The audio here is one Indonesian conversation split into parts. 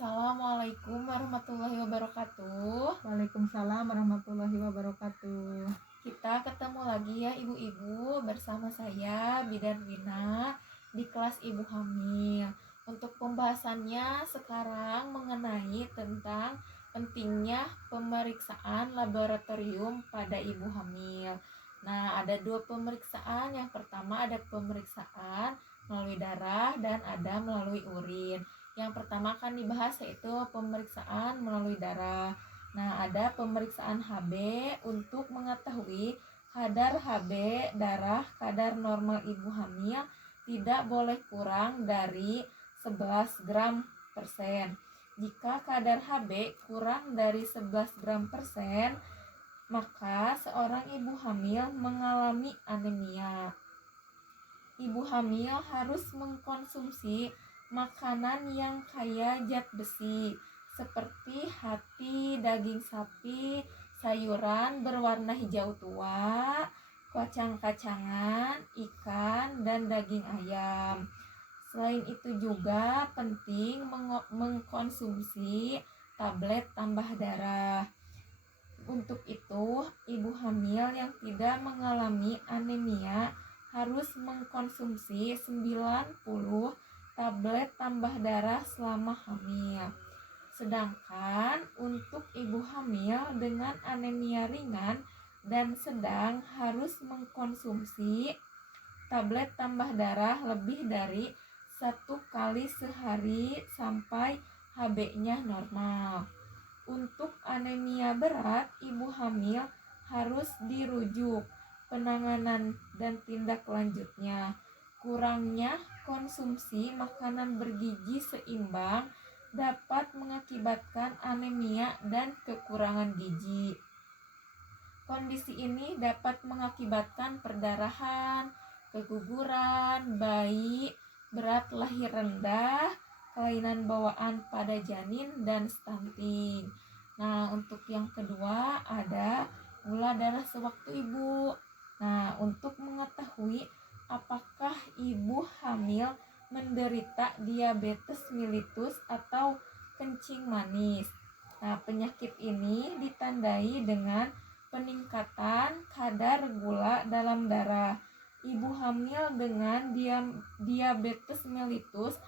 Assalamualaikum warahmatullahi wabarakatuh. Waalaikumsalam warahmatullahi wabarakatuh. Kita ketemu lagi ya ibu-ibu bersama saya Bidan Wina di kelas ibu hamil. Untuk pembahasannya sekarang mengenai tentang pentingnya pemeriksaan laboratorium pada ibu hamil. Nah, ada dua pemeriksaan. Yang pertama ada pemeriksaan melalui darah dan ada melalui urin. Yang pertama akan dibahas yaitu pemeriksaan melalui darah. Nah, ada pemeriksaan HB untuk mengetahui kadar HB darah kadar normal ibu hamil tidak boleh kurang dari 11 gram persen. Jika kadar HB kurang dari 11 gram persen, maka seorang ibu hamil mengalami anemia. Ibu hamil harus mengkonsumsi makanan yang kaya zat besi seperti hati, daging sapi, sayuran berwarna hijau tua, kacang-kacangan, ikan, dan daging ayam. Selain itu juga penting mengkonsumsi tablet tambah darah. Untuk itu, ibu hamil yang tidak mengalami anemia harus mengkonsumsi 90 tablet tambah darah selama hamil. Sedangkan untuk ibu hamil dengan anemia ringan dan sedang harus mengkonsumsi tablet tambah darah lebih dari 1 kali sehari sampai HB-nya normal. Untuk anemia berat, ibu hamil harus dirujuk penanganan dan tindak lanjutnya. Kurangnya konsumsi makanan bergizi seimbang dapat mengakibatkan anemia dan kekurangan gizi. Kondisi ini dapat mengakibatkan perdarahan, keguguran, bayi, berat lahir rendah, kelainan bawaan pada janin, dan stunting. Nah, untuk yang kedua ada gula darah sewaktu ibu. Nah, untuk mengetahui apakah ibu hamil menderita diabetes mellitus atau kencing manis. Nah, penyakit ini ditandai dengan peningkatan kadar gula dalam darah. Ibu hamil dengan diabetes mellitus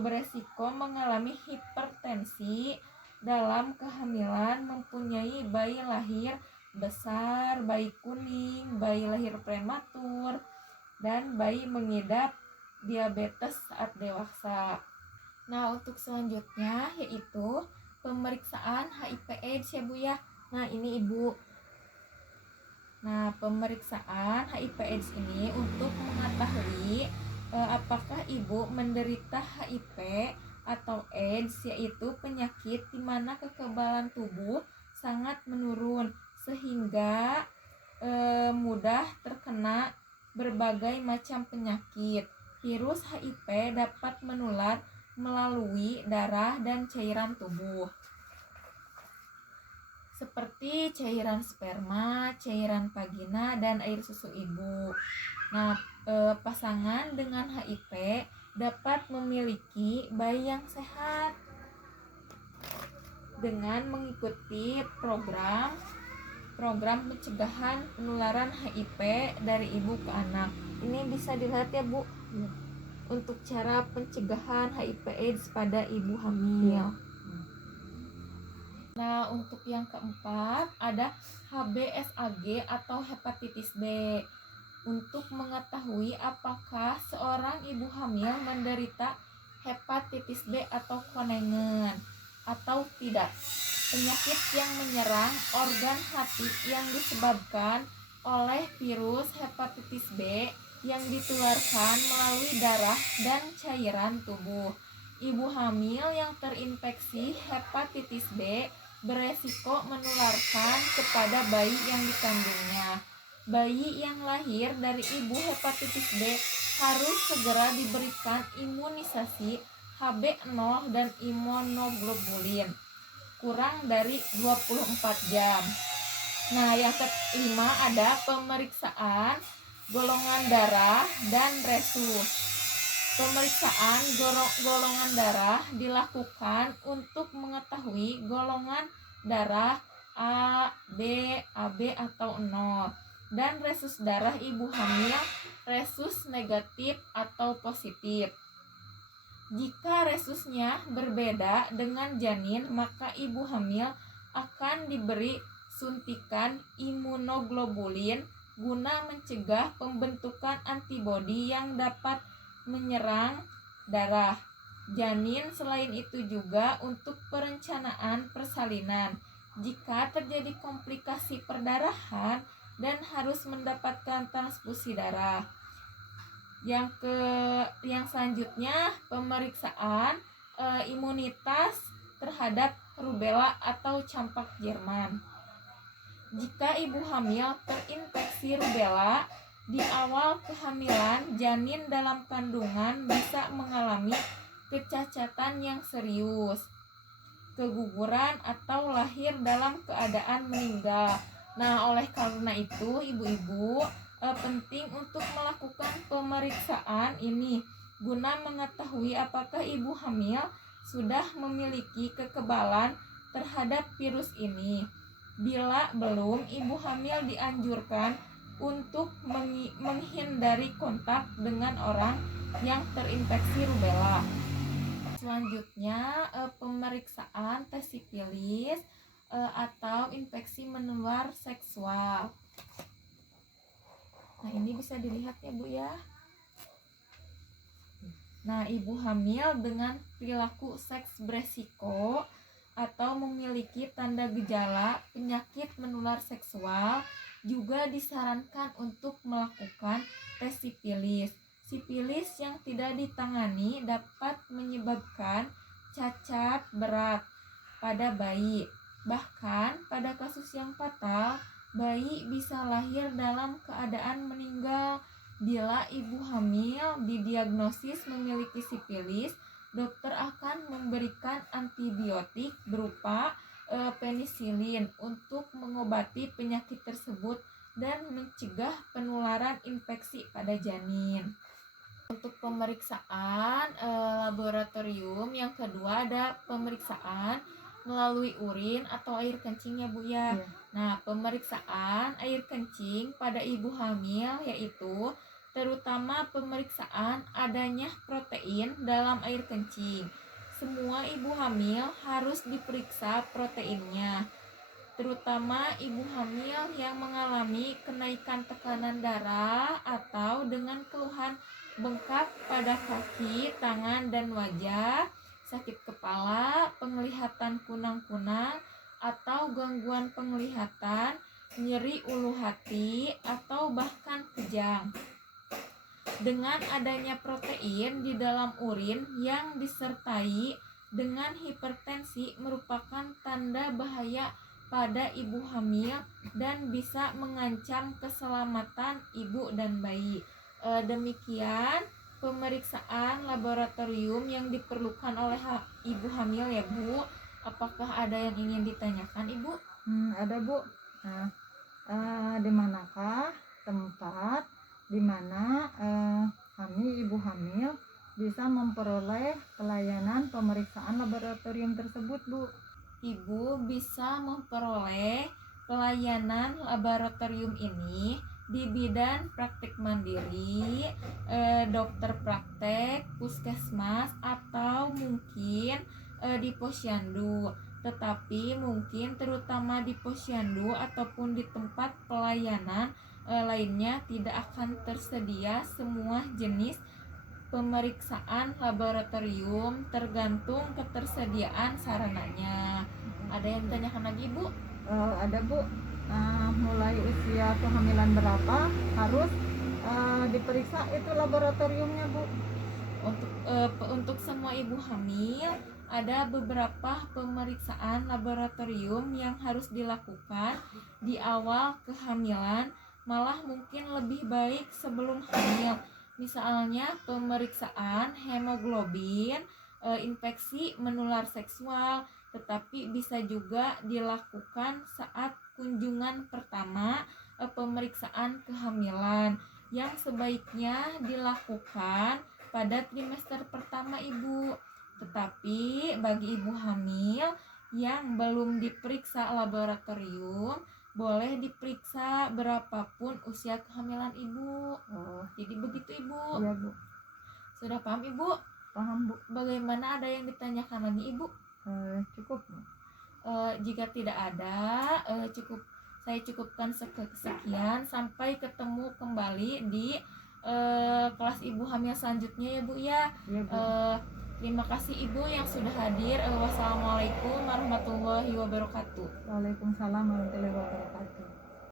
beresiko mengalami hipertensi dalam kehamilan, mempunyai bayi lahir besar, bayi kuning, bayi lahir prematur, dan bayi mengidap diabetes saat dewasa. Nah, untuk selanjutnya yaitu pemeriksaan HIV/AIDS ya Bu ya. Nah, ini Ibu. Nah, pemeriksaan HIV/AIDS ini untuk mengetahui apakah ibu menderita HIV atau AIDS, yaitu penyakit di mana kekebalan tubuh sangat menurun sehingga mudah terkena berbagai macam penyakit. Virus HIV dapat menular melalui darah dan cairan tubuh, seperti cairan sperma, cairan vagina, dan air susu ibu. Nah, pasangan dengan HIV dapat memiliki bayi yang sehat dengan mengikuti program pencegahan penularan HIV dari ibu ke anak. Ini bisa dilihat ya Bu, untuk cara pencegahan HIV/AIDS pada ibu hamil. Nah, untuk yang keempat ada HBsAg atau hepatitis B. Untuk mengetahui apakah seorang ibu hamil menderita hepatitis B atau konengen atau tidak. Penyakit yang menyerang organ hati yang disebabkan oleh virus hepatitis B yang ditularkan melalui darah dan cairan tubuh. Ibu hamil yang terinfeksi hepatitis B beresiko menularkan kepada bayi yang dikandungnya. Bayi yang lahir dari ibu hepatitis B harus segera diberikan imunisasi HB0 dan imunoglobulin kurang dari 24 jam. Nah, yang kelima ada pemeriksaan golongan darah dan resus. Pemeriksaan golongan darah dilakukan untuk mengetahui golongan darah A, B, AB atau 0, dan resus darah ibu hamil resus negatif atau positif. Jika resusnya berbeda dengan janin, maka ibu hamil akan diberi suntikan imunoglobulin guna mencegah pembentukan antibodi yang dapat menyerang darah janin. Selain itu juga untuk perencanaan persalinan jika terjadi komplikasi perdarahan dan harus mendapatkan transfusi darah. Yang selanjutnya pemeriksaan imunitas terhadap rubella atau campak Jerman. Jika ibu hamil terinfeksi rubella di awal kehamilan, janin dalam kandungan bisa mengalami kecacatan yang serius, keguguran, atau lahir dalam keadaan meninggal. Nah, oleh karena itu ibu-ibu penting untuk melakukan pemeriksaan ini guna mengetahui apakah ibu hamil sudah memiliki kekebalan terhadap virus ini. Bila belum, ibu hamil dianjurkan untuk menghindari kontak dengan orang yang terinfeksi rubella. Selanjutnya pemeriksaan tes sifilis atau infeksi menular seksual. Nah, ini bisa dilihat ya Bu ya. Nah, ibu hamil dengan perilaku seks beresiko atau memiliki tanda gejala penyakit menular seksual juga disarankan untuk melakukan tes sifilis. Sifilis yang tidak ditangani dapat menyebabkan cacat berat pada bayi. Bahkan pada kasus yang fatal, bayi bisa lahir dalam keadaan meninggal. Bila ibu hamil didiagnosis memiliki sifilis, dokter akan memberikan antibiotik berupa penisilin untuk mengobati penyakit tersebut dan mencegah penularan infeksi pada janin. Untuk pemeriksaan laboratorium yang kedua ada pemeriksaan melalui urin atau air kencing ya Bu ya. Nah, pemeriksaan air kencing pada ibu hamil yaitu terutama pemeriksaan adanya protein dalam air kencing. Semua ibu hamil harus diperiksa proteinnya, terutama ibu hamil yang mengalami kenaikan tekanan darah atau dengan keluhan bengkak pada kaki, tangan, dan wajah, sakit kepala, penglihatan kunang-kunang atau gangguan penglihatan, nyeri ulu hati, atau bahkan kejang. Dengan adanya protein di dalam urin yang disertai dengan hipertensi merupakan tanda bahaya pada ibu hamil dan bisa mengancam keselamatan ibu dan bayi. Demikian pemeriksaan laboratorium yang diperlukan oleh ibu hamil ya Bu. Apakah ada yang ingin ditanyakan Ibu? Ada Bu. Nah, di manakah tempat di mana ibu hamil bisa memperoleh pelayanan pemeriksaan laboratorium tersebut Bu? Ibu bisa memperoleh pelayanan laboratorium ini di bidan praktik mandiri, dokter praktek, puskesmas, atau mungkin di posyandu. Tetapi mungkin terutama di posyandu ataupun di tempat pelayanan lainnya tidak akan tersedia semua jenis pemeriksaan laboratorium, tergantung ketersediaan sarananya. Ada yang ditanyakan lagi Bu? Ada Bu. Mulai usia kehamilan berapa harus diperiksa itu laboratoriumnya Bu? Untuk semua ibu hamil ada beberapa pemeriksaan laboratorium yang harus dilakukan di awal kehamilan, malah mungkin lebih baik sebelum hamil. Misalnya pemeriksaan hemoglobin, infeksi menular seksual, tetapi bisa juga dilakukan saat kunjungan pertama pemeriksaan kehamilan yang sebaiknya dilakukan pada trimester pertama ibu. Tetapi bagi ibu hamil yang belum diperiksa laboratorium, boleh diperiksa berapapun usia kehamilan ibu. Oh, Jadi begitu ibu. iya Bu. Sudah paham ibu? Paham Bu. Bagaimana, ada yang ditanyakan lagi ibu? Cukup Bu. Jika tidak ada, saya cukupkan sekian. Sampai ketemu kembali di kelas ibu hamil selanjutnya ya Bu ya. Iya Bu. Terima kasih ibu yang sudah hadir. Wassalamualaikum warahmatullahi wabarakatuh. Waalaikumsalam warahmatullahi wabarakatuh.